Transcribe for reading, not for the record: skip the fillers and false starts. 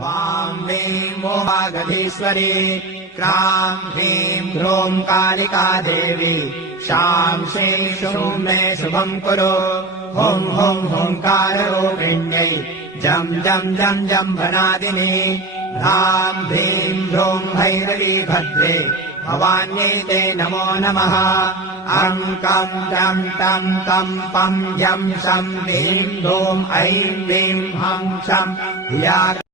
वां वीं मोहागधीश्वरी क्रां ह्रीं ह्रूं कालिका देवी शां श्रीं शूं मे शुभम् कुरु हुं हुं हुङ्काररूपिण्यै जं जं जं जम्भनादिनी ह्रां भीं ह्रूं भैरवी भद्रे भवान्यै ते नमो नमः अङ्कं चं तं कं पं जं शं ह्रीं ह्रूं ऐं वीं हं शं